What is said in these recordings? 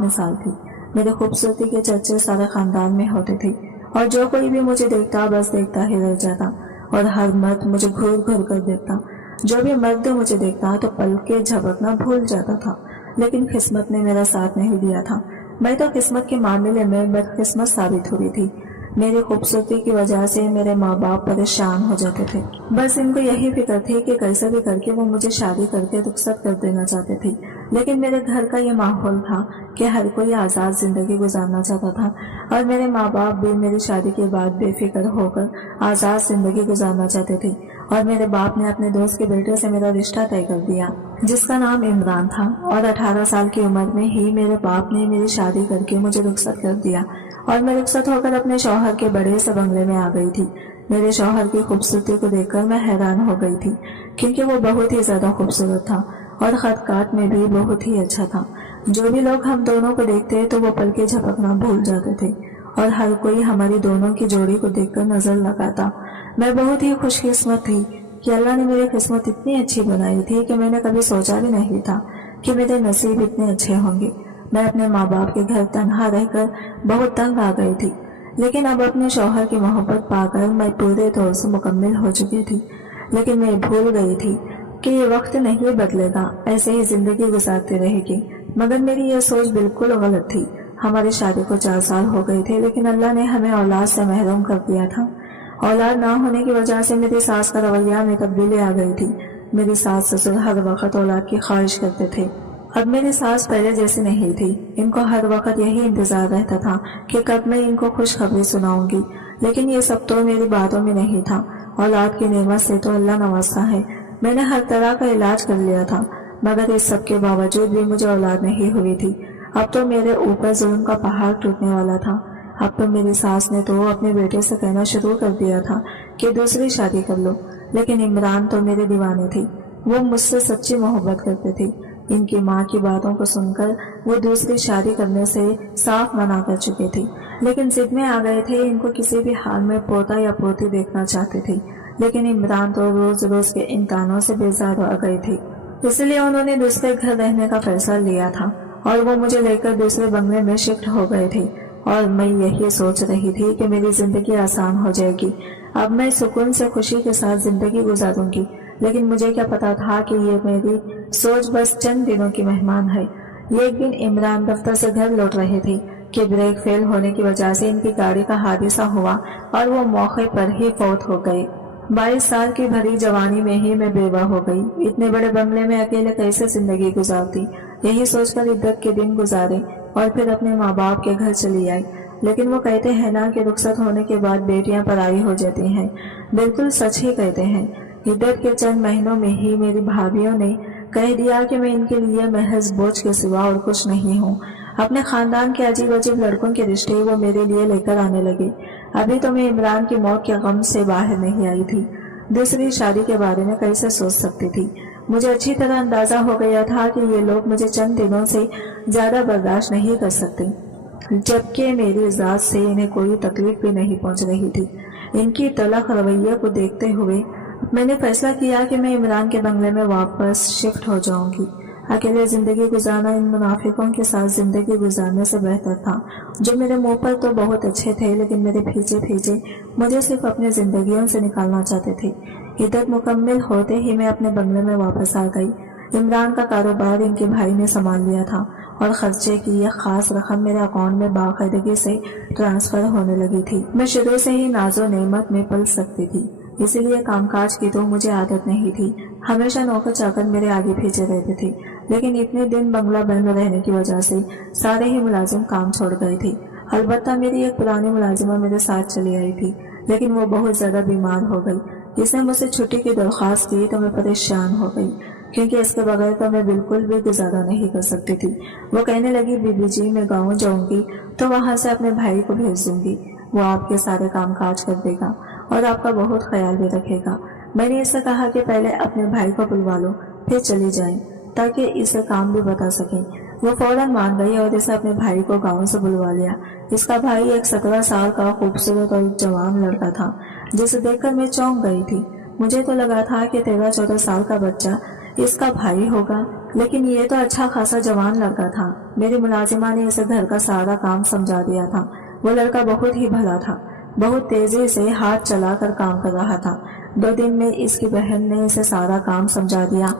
مثال थी। मेरी खूबसूरती के चर्चे सारे खानदान में होते थे और जो कोई भी मुझे देखता बस देखता ही रह जाता और हर मर्द मुझे घूर घूर कर देखता। जो भी मर्द मुझे देखता तो पल के झपकना भूल जाता था, लेकिन किस्मत ने मेरा साथ नहीं दिया था। मैं तो किस्मत के मामले में बदकिस्मत साबित हुई थी। मेरी खूबसूरती की वजह से मेरे माँ बाप परेशान हो जाते थे। बस इनको यही फिक्र थी कि कैसे भी करके वो मुझे शादी करके रुखसत कर देना चाहते थे। लेकिन मेरे घर का ये माहौल था कि हर कोई आज़ाद जिंदगी गुजारना चाहता था और मेरे माँ बाप भी मेरी शादी के बाद बेफिक्र होकर आज़ाद जिंदगी गुजारना चाहते थे। और मेरे बाप ने अपने दोस्त के बेटे से मेरा रिश्ता तय कर दिया, जिसका नाम इमरान था। और 18 साल की उम्र में ही मेरे बाप ने मेरी शादी करके मुझे रुखसत कर दिया और मैं रुखसत होकर अपने शौहर के बड़े से बंगले में आ गई थी। मेरे शौहर की खूबसूरती को देखकर मैं हैरान हो गई थी, क्योंकि वो बहुत ही ज्यादा खूबसूरत था और खत काट में भी बहुत ही अच्छा था। जो भी लोग हम दोनों को देखते तो वो पल के झपकना भूल जाते थे और हर कोई हमारी दोनों की जोड़ी को देखकर नजर लगाता। मैं बहुत ही खुशकिस्मत थी कि अल्लाह ने मेरी किस्मत इतनी अच्छी बनाई थी कि मैंने कभी सोचा भी नहीं था कि मेरे नसीब इतने अच्छे होंगे। मैं अपने माँ बाप के घर तन्हा रहकर बहुत तंग आ गई थी, लेकिन अब अपने शौहर की मोहब्बत पाकर मैं पूरे तौर से मुकम्मल हो चुकी थी। लेकिन मैं भूल गई थी कि ये वक्त नहीं बदलेगा, ऐसे ही जिंदगी गुजारती रहेगी। मगर मेरी ये सोच बिल्कुल गलत थी। हमारी शादी को 4 साल हो गए थे, लेकिन अल्लाह ने हमें औलाद से महरूम कर दिया था। औलाद ना होने की वजह से मेरी सास का रवैया में तब्दीली आ गई थी। मेरी सास ससुर हर वक्त औलाद की ख्वाहिश करते थे। अब मेरी सास पहले जैसी नहीं थी। इनको हर वक्त यही इंतजार रहता था कि कब मैं इनको खुशखबरी सुनाऊंगी, लेकिन ये सब तो मेरी बातों में नहीं था। औलाद की नेमत से तो अल्लाह नवाज़ता है। मैंने हर तरह का इलाज कर लिया था, मगर इस सब के बावजूद भी मुझे औलाद नहीं हुई थी। अब तो मेरे ऊपर जुल्म का पहाड़ टूटने वाला था। अब तो मेरी सास ने तो अपने बेटे से कहना शुरू कर दिया था कि दूसरी शादी कर लो, लेकिन इमरान तो मेरे दीवाने थी। वो मुझसे सच्ची मोहब्बत करते थे। इनकी माँ की बातों को सुनकर वो दूसरी शादी करने से साफ मना कर चुके थे, लेकिन जिद में आ गए थे। इनको किसी भी हाल में पोता या पोती देखना चाहते थे, लेकिन इमरान तो रोज रोज के इन तानों से बेजार हो गए थे। इसलिए उन्होंने दूसरे घर रहने का फैसला लिया था और वो मुझे लेकर दूसरे बंगले में शिफ्ट हो गए थे। और मैं यही सोच रही थी कि मेरी जिंदगी आसान हो जाएगी। अब मैं सुकून से खुशी के साथ जिंदगी गुजारूंगी, लेकिन मुझे क्या पता था कि ये मेरी सोच बस चंद दिनों की मेहमान है। एक दिन इमरान दफ्तर से घर लौट रहे थे कि ब्रेक फेल होने की वजह से इनकी गाड़ी का हादसा हुआ और वो मौके पर ही फौत हो गए। 22 साल की भरी जवानी में ही मैं बेवा हो गई। इतने बड़े बंगले में अकेले कैसे जिंदगी गुजारती, यही सोचकर इद्दत के दिन गुजारे और फिर अपने माँ बाप के घर चली आई। लेकिन वो कहते हैं ना कि रुखसत होने के बाद बेटियां पराई हो जाती हैं। बिल्कुल सच ही कहते हैं। इद्दत के चंद महीनों में ही मेरी भाभियों ने कह दिया कि मैं इनके लिए महज बोझ के सिवा और कुछ नहीं हूँ। अपने खानदान के अजीब अजीब लड़कों के रिश्ते वो मेरे लिए लेकर आने लगे। अभी तो मैं इमरान की मौत के गम से बाहर नहीं आई थी। दूसरी शादी के बारे में कैसे सोच सकती थी। मुझे अच्छी तरह अंदाजा हो गया था कि ये लोग मुझे चंद दिनों से ज्यादा बर्दाश्त नहीं कर सकते, जबकि मेरी जात से इन्हें कोई तकलीफ भी नहीं पहुंच रही थी। इनकी तलख रवैया को देखते हुए मैंने फैसला किया कि मैं इमरान के बंगले में वापस शिफ्ट हो जाऊंगी। अकेले जिंदगी गुजारना इन मुनाफिकों के साथ जिंदगी गुजारने से बेहतर था, जो मेरे मुंह पर तो बहुत अच्छे थे, लेकिन मेरे पीछे पीछे मुझे सिर्फ अपनी जिंदगियों से निकालना चाहते थे। इद्दत मुकम्मल होते ही मैं अपने बंगले में वापस आ गई। इमरान का कारोबार इनके भाई ने संभाल लिया था और खर्चे की यह खास रकम मेरे अकाउंट में बाकायदगी से ट्रांसफर होने लगी थी। मैं शुरू से ही नाजो नेमत में पल सकती थी, इसीलिए कामकाज की तो मुझे आदत नहीं थी। हमेशा नौकर चाकर मेरे आगे पीछे रहते थे, लेकिन इतने दिन बंगला बंद रहने की वजह से सारे ही मुलाजिम काम छोड़ गए थे। अलबत्ता मेरी एक पुरानी मुलाजिमा मेरे साथ चली आई थी, लेकिन वो बहुत ज्यादा बीमार हो गई। इसने मुझसे छुट्टी की दरख्वास्त की तो मैं परेशान हो गई, क्योंकि इसके बगैर तो मैं बिल्कुल भी गुजारा नहीं कर सकती थी। वो कहने लगी, बीबी जी मैं गाँव जाऊंगी तो वहाँ से अपने भाई को भेज दूंगी, वो आपके सारे काम काज कर देगा और आपका बहुत ख्याल भी रखेगा। मैंने इससे कहा कि पहले अपने भाई को बुलवा लो, फिर चली जाएं, ताकि इसे काम भी बता सकें। वो फौरन मान गई और इसे अपने भाई को गांव से बुलवा लिया। इसका भाई एक 17 साल का खूबसूरत और जवान लड़का था, जिसे देखकर मैं चौंक गई थी। मुझे तो लगा था कि 13-14 साल का बच्चा इसका भाई होगा। लेकिन ये तो अच्छा खासा जवान लड़का था। मेरी मुलाजिमा ने इसे घर का सारा काम समझा दिया था। वो लड़का बहुत ही भला था, बहुत तेजी से हाथ चलाकर काम कर रहा था। 2 दिन में इसकी बहन ने इसे सारा काम समझा दिया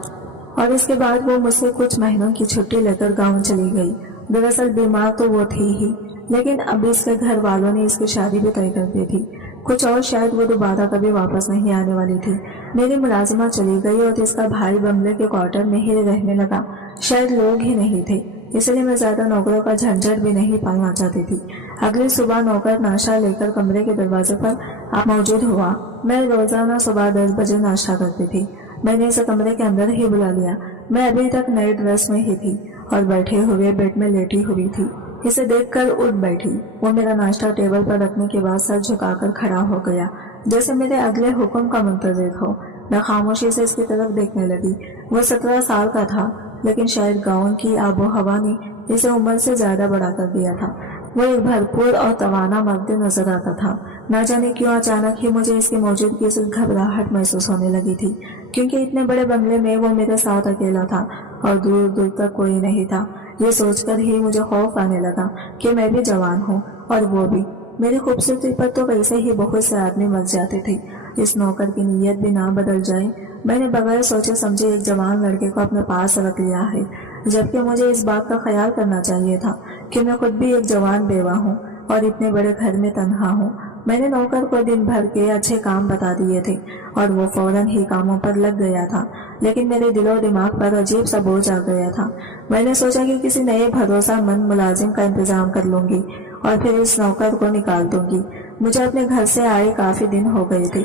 और इसके बाद वो मुझसे कुछ महीनों की छुट्टी लेकर गाँव चली गई। दरअसल बीमार तो वो थी ही, लेकिन अब इसके घर वालों ने इसकी शादी भी तय कर दी थी। कुछ और शायद वो दोबारा कभी वापस नहीं आने वाली थी। मेरी मुलाजिमा चली गई और इसका भाई बंगले के क्वार्टर में ही रहने लगा। शायद लोग ही नहीं थे, इसलिए मैं ज्यादा नौकरों का झंझट भी नहीं पालना चाहती थी। अगली सुबह नौकर नाश्ता लेकर कमरे के दरवाजे पर मौजूद हुआ। मैं रोजाना सुबह 10 बजे नाश्ता करती थी। मैंने इसे कमरे के अंदर ही बुला लिया। मैं अभी तक नई ड्रेस में ही थी और बैठे हुए बेड में लेटी हुई थी। इसे देखकर उठ बैठी। वो मेरा नाश्ता टेबल पर रखने के बाद सर झुकाकर खड़ा हो गया, जैसे मेरे अगले हुक्म का मुंतज़िर हो। मैं खामोशी से इसकी तरफ देखने लगी। वो 17 साल का था, लेकिन शायद गाँव की आबो हवा ने इसे उम्र से ज्यादा बड़ा कर दिया था। वो एक भरपूर और तवाना मर्द नजर आता था। न जाने क्यों अचानक ही मुझे इसकी मौजूदगी से घबराहट महसूस होने लगी थी, क्योंकि इतने बड़े बंगले में वो मेरे साथ अकेला था और दूर दूर तक कोई नहीं था। ये सोचकर ही मुझे खौफ आने लगा कि मैं भी जवान हूँ और वो भी। मेरी खूबसूरती पर तो वैसे ही बहुत से आदमी मर जाते थे, इस नौकर की नीयत भी ना बदल जाए। मैंने बगैर सोचे समझे एक जवान लड़के को अपने पास रख लिया है, जबकि मुझे इस बात का ख्याल करना चाहिए था कि मैं खुद भी एक जवान बेवा हूँ और इतने बड़े घर में तन्हा हूँ। मैंने नौकर को दिन भर के अच्छे काम बता दिए थे और वो फौरन ही कामों पर लग गया था, लेकिन मेरे दिलो दिमाग पर अजीब सा बोझ आ गया था। मैंने सोचा कि किसी नए भरोसामंद मुलाजिम का इंतजाम कर लूंगी और फिर इस नौकर को निकाल दूंगी। मुझे अपने घर से आए काफी दिन हो गए थे,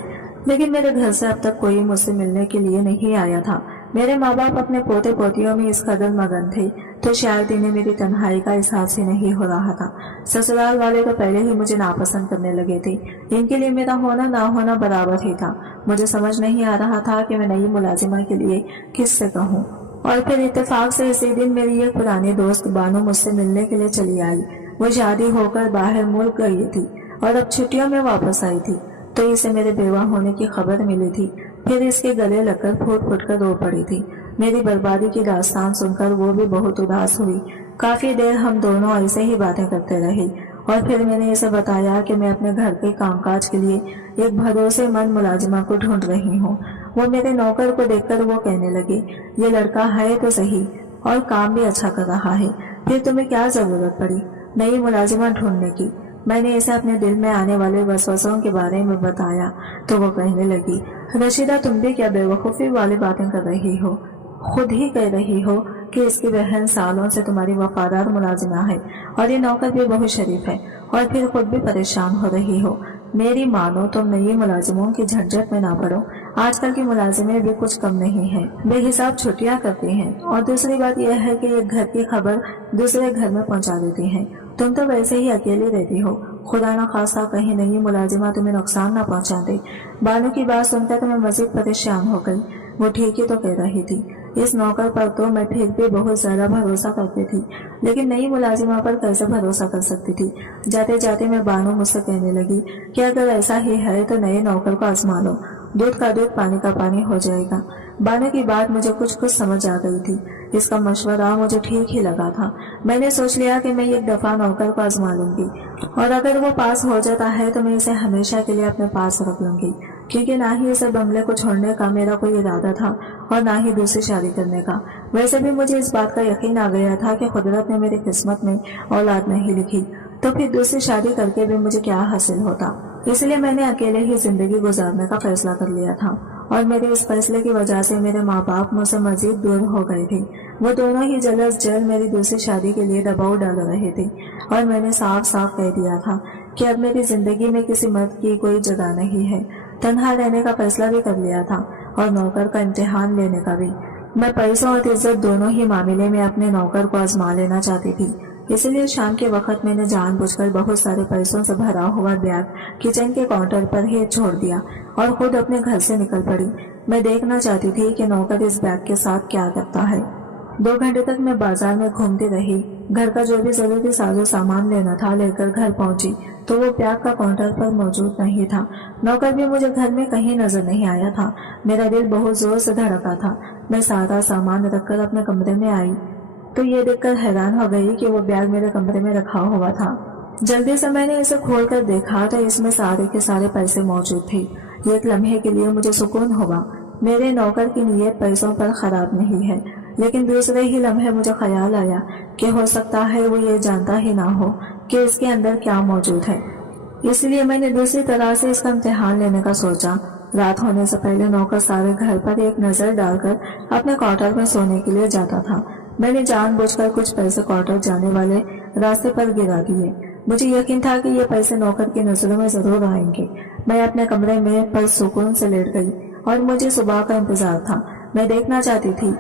लेकिन मेरे घर से अब तक कोई मुझसे मिलने के लिए नहीं आया था। मेरे माँ बाप अपने पोते पोतियों में इस कदर मगन थे तो शायद इन्हें मेरी तन्हाई का एहसास ही नहीं हो रहा था। ससुराल वाले तो पहले ही मुझे नापसंद करने लगे थे। इनके लिए मेरा होना ना होना बराबर ही था। मुझे समझ नहीं आ रहा था कि मैं नई मुलाजिमा के लिए किससे कहूँ। और फिर इत्तेफाक से इसी दिन मेरी एक पुरानी दोस्त बानो मुझसे मिलने के लिए चली आई। वो शादी होकर बाहर मुल्क गई थी और अब छुट्टियों में वापस आई थी, तो इसे मेरे बेवा होने की खबर मिली थी। फिर इसके गले लगकर फूट फूट कर रो पड़ी थी। मेरी बर्बादी की दास्तान सुनकर वो भी बहुत उदास हुई। काफी देर हम दोनों ऐसे ही बातें करते रहे और फिर मैंने इसे बताया कि मैं अपने घर के कामकाज के लिए एक भरोसेमंद मुलाजिमा को ढूंढ रही हूँ। वो मेरे नौकर को देखकर वो कहने लगे, ये लड़का है तो सही और काम भी अच्छा कर रहा है, फिर तुम्हें क्या जरूरत पड़ी नई मुलाजिमा ढूंढने की। मैंने इसे अपने दिल में आने वाले वसवसों के बारे में बताया तो वो कहने लगी, रशीदा तुम भी क्या बेवकूफ़ी वाली बातें कर रही हो। खुद ही कह रही हो कि इसकी बहन सालों से तुम्हारी वफादार मुलाजिमा है और ये नौकर भी बहुत शरीफ है, और फिर खुद भी परेशान हो रही हो। मेरी मानो तुम नई मुलाजिमों की झंझट में ना पड़ो। आजकल की मुलाजिमें भी कुछ कम नहीं है, बेहिसाब छुट्टियां करती हैं और दूसरी बात यह है कि एक घर की खबर दूसरे घर में पहुंचा देती हैं। तुम तो वैसे ही अकेले रहती हो, खुदा न खासा कहीं नई मुलाजिमा तुम्हें नुकसान न पहुंचा दे। बानू की बात सुनकर तो मैं मजीद परेशान हो गई। वो ठीक ही तो कह रही थी। इस नौकर पर तो मैं फिर भी बहुत ज्यादा भरोसा करती थी, लेकिन नई मुलाजिमा पर कैसे भरोसा कर सकती थी। जाते जाते मैं बानू मुझसे कहने लगी कि अगर ऐसा ही है तो नए नौकर को आजमा लो, दूध का दूध पानी का पानी हो जाएगा। बानू की बात मुझे कुछ समझ आ गई थी। इसका मशवरा मुझे ठीक ही लगा था। मैंने सोच लिया कि मैं एक दफा नौकर को आजमा लूंगी और अगर वो पास हो जाता है तो मैं इसे हमेशा के लिए अपने पास रख लूंगी, क्योंकि ना ही इसे बंगले को छोड़ने का मेरा कोई इरादा था और ना ही दूसरी शादी करने का। वैसे भी मुझे इस बात का यकीन आ गया था कि कुदरत ने मेरी किस्मत में औलाद नहीं लिखी, तो फिर दूसरी शादी करके भी मुझे क्या हासिल होता। इसलिए मैंने अकेले ही जिंदगी गुजारने का फैसला कर लिया था और मेरे इस फैसले की वजह से मेरे माँ बाप मुझसे मजीद दूर हो गए थे। वो दोनों ही जल्द जल्द मेरी दूसरी शादी के लिए दबाव डाल रहे थे और मैंने साफ साफ कह दिया था कि अब मेरी जिंदगी में किसी मर्द की कोई जगह नहीं है। तन्हा रहने का फैसला भी कर लिया था और नौकर का इम्तिहान लेने का भी। मैं पैसों और इज्जत दोनों ही मामले में अपने नौकर को आजमा लेना चाहती थी। इसलिए शाम के वक्त मैंने जानबूझकर बहुत सारे पैसों से भरा हुआ बैग किचन के काउंटर पर ही छोड़ दिया और खुद अपने घर से निकल पड़ी। मैं देखना चाहती थी कि नौकर इस बैग के साथ क्या करता है। 2 घंटे तक मैं बाजार में घूमती रही, گھر کا جو بھی ضروری سازو سامان لینا تھا لے کر گھر پہنچی تو وہ پیاگ کا کاؤنٹر پر موجود نہیں تھا۔ نوکر بھی مجھے گھر میں کہیں نظر نہیں آیا تھا۔ میرا دل بہت زور سے دھڑکا تھا۔ میں سارا سامان رکھ کر اپنے کمرے میں آئی تو یہ دیکھ کر حیران ہو گئی کہ وہ بیگ میرے کمرے میں رکھا ہوا تھا۔ جلدی سے میں نے اسے کھول کر دیکھا تو اس میں سارے کے سارے پیسے موجود تھے۔ ایک لمحے کے لیے مجھے سکون ہوا۔ میرے نوکر کی نیت پیسوں پر خراب نہیں ہے، لیکن دوسرے ہی لمحے مجھے خیال آیا کہ ہو سکتا ہے وہ یہ جانتا ہی نہ ہو کہ اس کے اندر کیا موجود ہے۔ اس لیے میں نے دوسری طرح سے اس کا امتحان لینے کا سوچا۔ رات ہونے سے پہلے نوکر سارے گھر پر ایک نظر ڈال کر اپنے کوارٹر میں سونے کے لیے جاتا تھا۔ میں نے جان بوجھ کر کچھ پیسے کوارٹر جانے والے راستے پر گرا دیے۔ مجھے یقین تھا کہ یہ پیسے نوکر کی نظروں میں ضرور آئیں گے۔ میں اپنے کمرے میں پرسکون سے لیٹ گئی اور مجھے صبح کا انتظار تھا۔ میں دیکھنا چاہتی تھی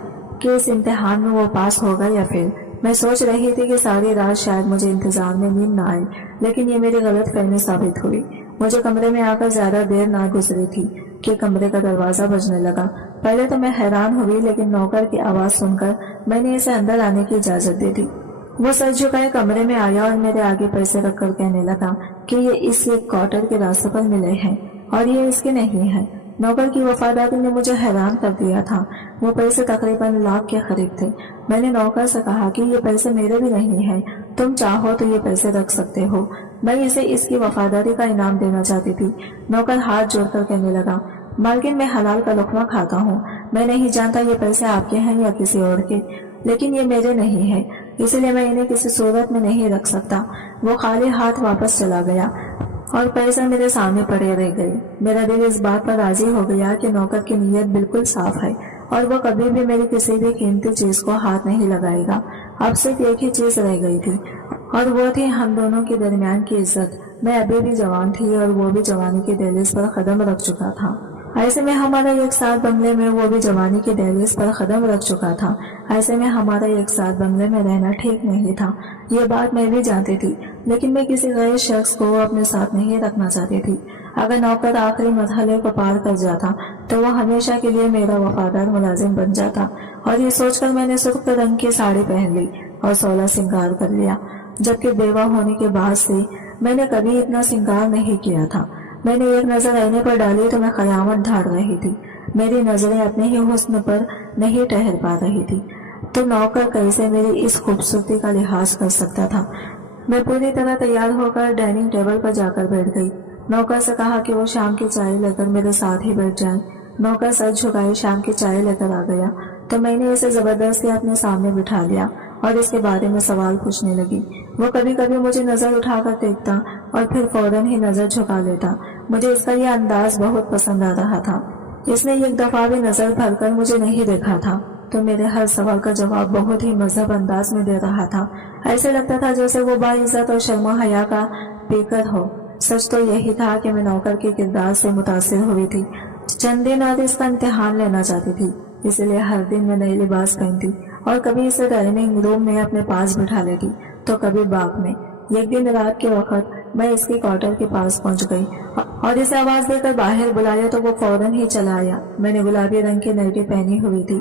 کہ اس امتحان میں وہ پاس ہوگا یا پھر۔ میں سوچ رہی تھی کہ ساری رات شاید مجھے انتظار میں نیند نہ آئے، لیکن یہ میری غلط فہمی ثابت ہوئی۔ مجھے کمرے میں آ کر زیادہ دیر نہ گزری تھی کہ کمرے کا دروازہ بجنے لگا۔ پہلے تو میں حیران ہوئی، لیکن نوکر کی آواز سن کر میں نے اسے اندر آنے کی اجازت دے دی۔ وہ سر جھکائے کمرے میں آیا اور میرے آگے پیسے رکھ کر کہنے لگا کہ یہ اس کوارٹر کے راستے پر ملے ہیں اور یہ اس کے نہیں ہیں۔ نوکر کی وفاداری نے مجھے حیران کر دیا تھا۔ وہ پیسے تقریباً لاکھ کے قریب تھے۔ میں نے نوکر سے کہا کہ یہ پیسے میرے بھی نہیں ہیں، تم چاہو تو یہ پیسے رکھ سکتے ہو۔ میں اسے اس کی وفاداری کا انعام دینا چاہتی تھی۔ نوکر ہاتھ جوڑ کر کہنے لگا، مالکن میں حلال کا لقمہ کھاتا ہوں، میں نہیں جانتا یہ پیسے آپ کے ہیں یا کسی اور کے، لیکن یہ میرے نہیں ہیں، اس لیے میں انہیں کسی صورت میں نہیں رکھ سکتا۔ وہ خالی ہاتھ واپس چلا گیا اور پیسے میرے سامنے پڑے رہ گئے۔ میرا دل اس بات پر راضی ہو گیا کہ نوکر کی نیت بالکل صاف ہے اور وہ کبھی بھی میری کسی بھی قیمتی چیز کو ہاتھ نہیں لگائے گا۔ اب صرف ایک ہی چیز رہ گئی تھی اور وہ تھی ہم دونوں کے درمیان کی عزت۔ میں ابھی بھی جوان تھی اور وہ بھی جوانی کے دہلیز پر قدم رکھ چکا تھا۔ ایسے میں ہمارا ایک ساتھ بنگلے میں وہ بھی جوانی کے دہلیز پر قدم رکھ چکا تھا۔ ایسے میں ہمارا ایک ساتھ بنگلے میں رہنا ٹھیک نہیں تھا۔ یہ بات میں بھی جانتی تھی، لیکن میں کسی غیر شخص کو اپنے ساتھ نہیں رکھنا چاہتی تھی۔ اگر نوکر آخری مرحلے کو پار کر جاتا تو وہ ہمیشہ کے لیے میرا وفادار ملازم بن جاتا، اور یہ سوچ کر میں نے سرخ رنگ کی ساڑی پہن لی اور 16 سنگار کر لیا، جبکہ بیوہ ہونے کے بعد سے میں نے کبھی اتنا سنگار نہیں کیا تھا۔ میں نے ایک نظر آئینے پر ڈالی تو میں قیامت ڈھاڑ رہی تھی۔ میری نظریں اپنے ہی حسن پر نہیں ٹھہر پا رہی تھی، تو نوکر کیسے میری اس خوبصورتی کا لحاظ کر سکتا تھا۔ میں پوری طرح تیار ہو کر ڈائننگ ٹیبل پر جا کر بیٹھ گئی۔ نوکر سے کہا کہ وہ شام کی چائے لے کر میرے ساتھ ہی بیٹھ جائیں۔ نوکر سر جھکائے شام کی چائے لے کر آ گیا تو میں نے اسے زبردستی اپنے سامنے بٹھا لیا اور اس کے بارے میں سوال پوچھنے لگی۔ وہ کبھی کبھی مجھے نظر اٹھا کر دیکھتا اور پھر فوراً ہی نظر جھکا لیتا۔ مجھے اس کا یہ انداز بہت پسند آ رہا تھا۔ اس نے ایک دفعہ بھی نظر بھر کر مجھے نہیں دیکھا تھا تو میرے ہر سوال کا جواب بہت ہی مہذب انداز میں دے رہا تھا۔ ایسے لگتا تھا جیسے وہ باعزت اور شرم و حیا کا پیکر ہو۔ سچ تو یہی تھا کہ میں نوکر کے کردار سے متاثر ہوئی تھی۔ چند دن اور اس کا امتحان لینا چاہتی تھی، اس لیے ہر دن میں نئی لباس پہنتی اور کبھی اسے ڈائننگ روم میں اپنے پاس بٹھا لیتی تو کبھی باغ میں۔ ایک دن رات کے وقت میں اس کے کوارٹر کے پاس پہنچ گئی اور اسے آواز دے کر باہر بلایا تو وہ فوراً ہی چلا آیا۔ میں نے گلابی رنگ کی نائٹی پہنی ہوئی تھی۔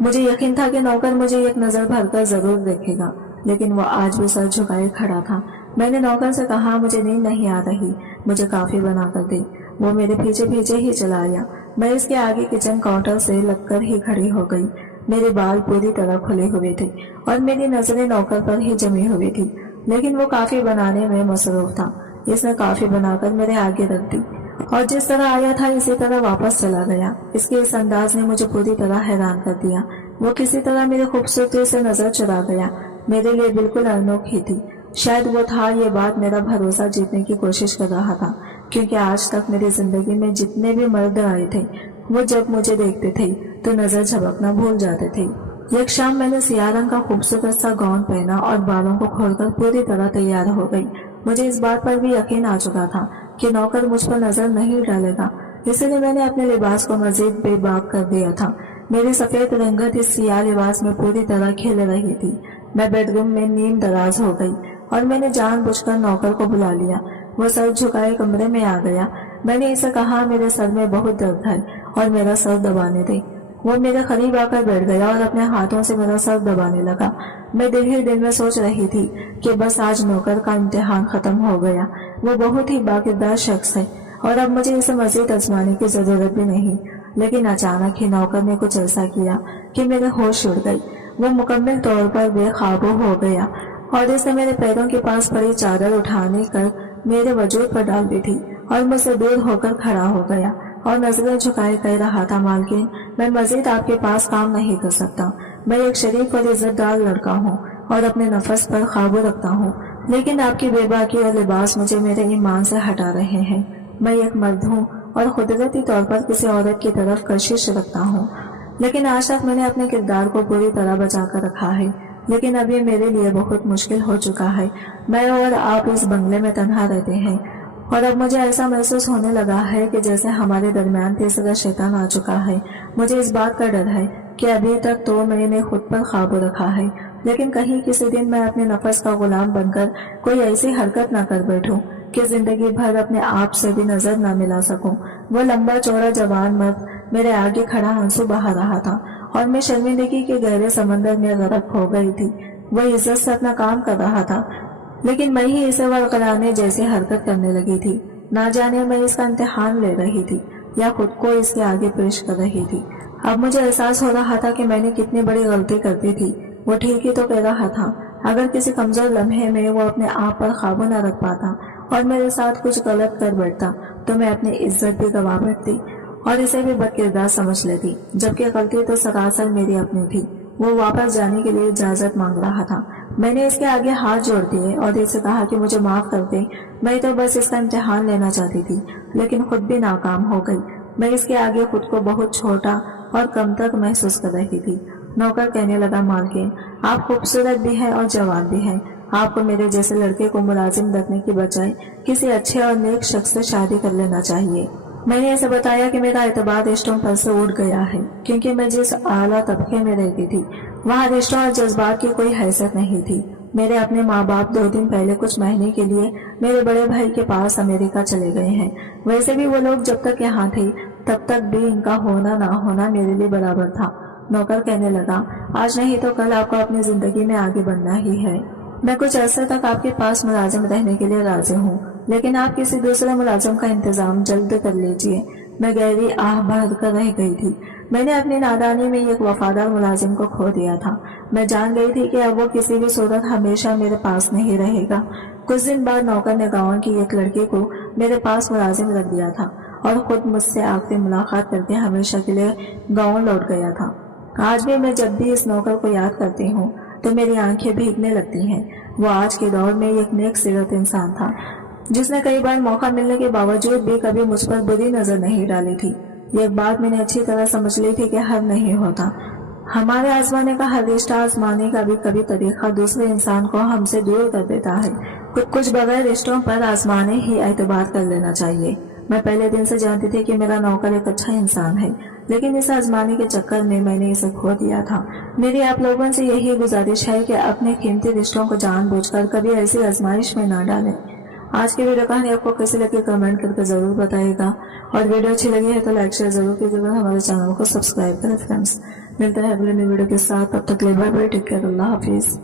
مجھے یقین تھا کہ نوکر مجھے ایک نظر بھر کر ضرور دیکھے گا، لیکن وہ آج بھی سر جھکائے کھڑا تھا۔ میں نے نوکر سے کہا مجھے نیند نہیں آ رہی، مجھے کافی بنا کر دے۔ وہ میرے پیچھے پیچھے ہی چلا آیا۔ میں اس کے آگے کچن کاؤنٹر سے لگ کر ہی کھڑی ہو گئی۔ میرے بال پوری طرح کھلے ہوئے تھے اور میری نظریں نوکر پر ہی جمی ہوئی تھی، لیکن وہ کافی بنانے میں مصروف تھا۔ اس نے کافی بنا کر میرے آگے رکھ دی اور جس طرح آیا تھا اسی طرح واپس چلا گیا۔ اس کے اس انداز نے مجھے پوری طرح حیران کر دیا۔ وہ کسی طرح میری خوبصورتی سے نظر چرا گیا۔ میرے لیے بالکل انوکھی تھی۔ شاید وہ تھا یہ بات میرا بھروسہ جیتنے کی کوشش کر رہا تھا، کیونکہ آج تک میری زندگی میں جتنے بھی مرد آئے تھے وہ جب مجھے دیکھتے تھے تو نظر جھپکنا بھول جاتے تھے۔ ایک شام میں نے سیاہ رنگ کا خوبصورت سا گاؤن پہنا اور بالوں کو کھول کر پوری طرح تیار ہو گئی۔ مجھے اس بات پر بھی یقین آ چکا تھا کہ نوکر مجھ پر نظر نہیں ڈالے گا، اس لیے میں نے اپنے لباس کو مزید بے باک کر دیا تھا۔ میری سفید رنگت اس سیاہ لباس میں پوری طرح کھل رہی تھی۔ میں بیڈ روم میں نیم دراز ہو گئی اور میں نے جان بوجھ کر نوکر کو بلا لیا۔ وہ سر جھکائے کمرے میں آ گیا۔ میں نے اسے کہا میرے سر میں بہت درد ہے اور میرا سر دبانے دے۔ وہ میرے قریب آ کر بیٹھ گیا اور اپنے ہاتھوں سے میرا سر دبانے لگا۔ میں دل ہی دل میں سوچ رہی تھی کہ بس آج نوکر کا امتحان ختم ہو گیا۔ وہ بہت ہی باکردار شخص ہے اور اب مجھے اسے مزید آزمانے کی ضرورت بھی نہیں۔ لیکن اچانک ہی نوکر نے کچھ ایسا کیا کہ میرے ہوش اڑ گئی۔ وہ مکمل طور پر بے قابو ہو گیا اور اس نے میرے پیروں کے پاس پڑی چادر اٹھانے کر میرے وجود پر ڈال دی تھی اور مجھ سے دور ہو کر کھڑا ہو گیا اور نظریں جھکائے کہہ رہا تھا، مالکین میں مزید آپ کے پاس کام نہیں کر سکتا۔ میں ایک شریف اور عزت دار لڑکا ہوں اور اپنے نفس پر قابو رکھتا ہوں، لیکن آپ کی بے باکی اور لباس مجھے میرے ایمان سے ہٹا رہے ہیں۔ میں ایک مرد ہوں اور قدرتی طور پر کسی عورت کی طرف کشش رکھتا ہوں، لیکن آج تک میں نے اپنے کردار کو پوری طرح بچا کر رکھا ہے۔ لیکن اب یہ میرے لیے بہت مشکل ہو چکا ہے۔ میں اور آپ اس بنگلے میں تنہا رہتے ہیں اور اب مجھے ایسا محسوس ہونے لگا ہے کہ جیسے ہمارے درمیان تیسرا شیطان آ چکا ہے۔ مجھے اس بات کا ڈر ہے کہ ابھی تک تو میں نے خود پر قابو رکھا ہے، لیکن کہیں کسی دن میں اپنے نفس کا غلام بن کر کوئی ایسی حرکت نہ کر بیٹھوں کہ زندگی بھر اپنے آپ سے بھی نظر نہ ملا سکوں۔ وہ لمبا چوڑا جوان مرد میرے آگے کھڑا آنسو بہا رہا تھا اور میں شرمندگی کے گہرے سمندر میں غرق ہو گئی تھی۔ وہ عزت سے اپنا کام کر رہا تھا، لیکن میں ہی اسے ورقلانے جیسی حرکت کرنے لگی تھی۔ نہ جانے میں اس کا امتحان لے رہی تھی یا خود کو اس کے آگے پیش کر رہی تھی۔ اب مجھے احساس ہو رہا تھا کہ میں نے کتنی بڑی غلطی کر دی تھی۔ وہ ٹھیک ہی تو کہہ رہا تھا، اگر کسی کمزور لمحے میں وہ اپنے آپ پر قابو نہ رکھ پاتا اور میرے ساتھ کچھ غلط کر بیٹھتا تو میں اپنی عزت بھی گوا بیٹھتی اور اسے بھی بد کردار سمجھ لیتی، جبکہ غلطی تو سراسر میری اپنی تھی۔ وہ واپس جانے کے لیے اجازت مانگ رہا تھا۔ میں نے اس کے آگے ہاتھ جوڑ دیے اور اسے کہا کہ مجھے معاف کر دے، میں تو بس اس کا امتحان لینا چاہتی تھی، لیکن خود بھی ناکام ہو گئی۔ میں اس کے آگے خود کو بہت چھوٹا اور کم تک محسوس کر رہی تھی۔ نوکر کہنے لگا، مالکین آپ خوبصورت بھی ہیں اور جوان بھی ہیں، آپ کو میرے جیسے لڑکے کو ملازم رکھنے کی بجائے کسی اچھے اور نیک شخص سے شادی کر لینا چاہیے۔ میں نے اسے بتایا کہ میرا اعتبار رشتوں پر سے اٹھ گیا ہے، کیونکہ میں جس اعلیٰ طبقے میں رہتی تھی وہاں رشتوں اور جذبات کی کوئی حیثیت نہیں تھی۔ میرے اپنے ماں باپ 2 دن پہلے کچھ مہینے کے لیے میرے بڑے بھائی کے پاس امریکہ چلے گئے ہیں۔ ویسے بھی وہ لوگ جب تک یہاں تھے تب تک بھی ان کا ہونا نہ ہونا میرے لیے برابر تھا۔ نوکر کہنے لگا، آج نہیں تو کل آپ کو اپنی زندگی میں آگے بڑھنا ہی ہے۔ میں کچھ عرصے تک آپ کے پاس ملازم رہنے کے لیے راضی ہوں، لیکن آپ کسی دوسرے ملازم کا انتظام جلد کر لیجئے۔ میں گہری آہ بھر کر رہ گئی تھی۔ میں نے اپنی نادانی میں ایک وفادار ملازم کو کھو دیا تھا۔ میں جان گئی تھی کہ اب وہ کسی بھی صورت ہمیشہ میرے پاس نہیں رہے گا۔ کچھ دن بعد نوکر نے گاؤں کی ایک لڑکی کو میرے پاس ملازم رکھ دیا تھا اور خود مجھ سے آخری ملاقات کر کے ہمیشہ کے لیے گاؤں لوٹ گیا تھا۔ آج بھی میں جب بھی اس نوکر کو یاد کرتی ہوں تو میری آنکھیں بھیگنے لگتی ہیں۔ وہ آج کے دور میں ایک نیک سیرت انسان تھا جس نے کئی بار موقع ملنے کے باوجود بھی کبھی مجھ پر بری نظر نہیں ڈالی تھی۔ یہ بات میں نے اچھی طرح سمجھ لی تھی کہ ہر نہیں ہوتا۔ ہمارے آزمانے کا ہر رشتہ آزمانے کا بھی کبھی طریقہ دوسرے انسان کو ہم سے دور کر دیتا ہے۔ کچھ بغیر رشتوں پر آزمانے ہی اعتبار کر لینا چاہیے۔ میں پہلے دن سے جانتی تھی کہ میرا نوکر ایک اچھا انسان ہے، لیکن اس آزمانے کے چکر میں نے اسے کھو دیا تھا۔ میری آپ لوگوں سے یہی گزارش ہے کہ اپنے قیمتی رشتوں کو جان بوجھ کر کبھی ایسی آزمائش میں نہ ڈالیں۔ آج کی ویڈیو کہانی آپ کو کیسی لگی کمنٹ کر کے ضرور بتائے گا، اور ویڈیو اچھی لگی ہے تو لائک شیئر ضرور کیجیے گا۔ ہمارے چینل کو سبسکرائب کریں فرینڈس۔ ملتے ہیں اگلے نئی ویڈیو کے ساتھ، تب تک کے لیے بائے بائے، ٹیک کیئر، اللہ حافظ۔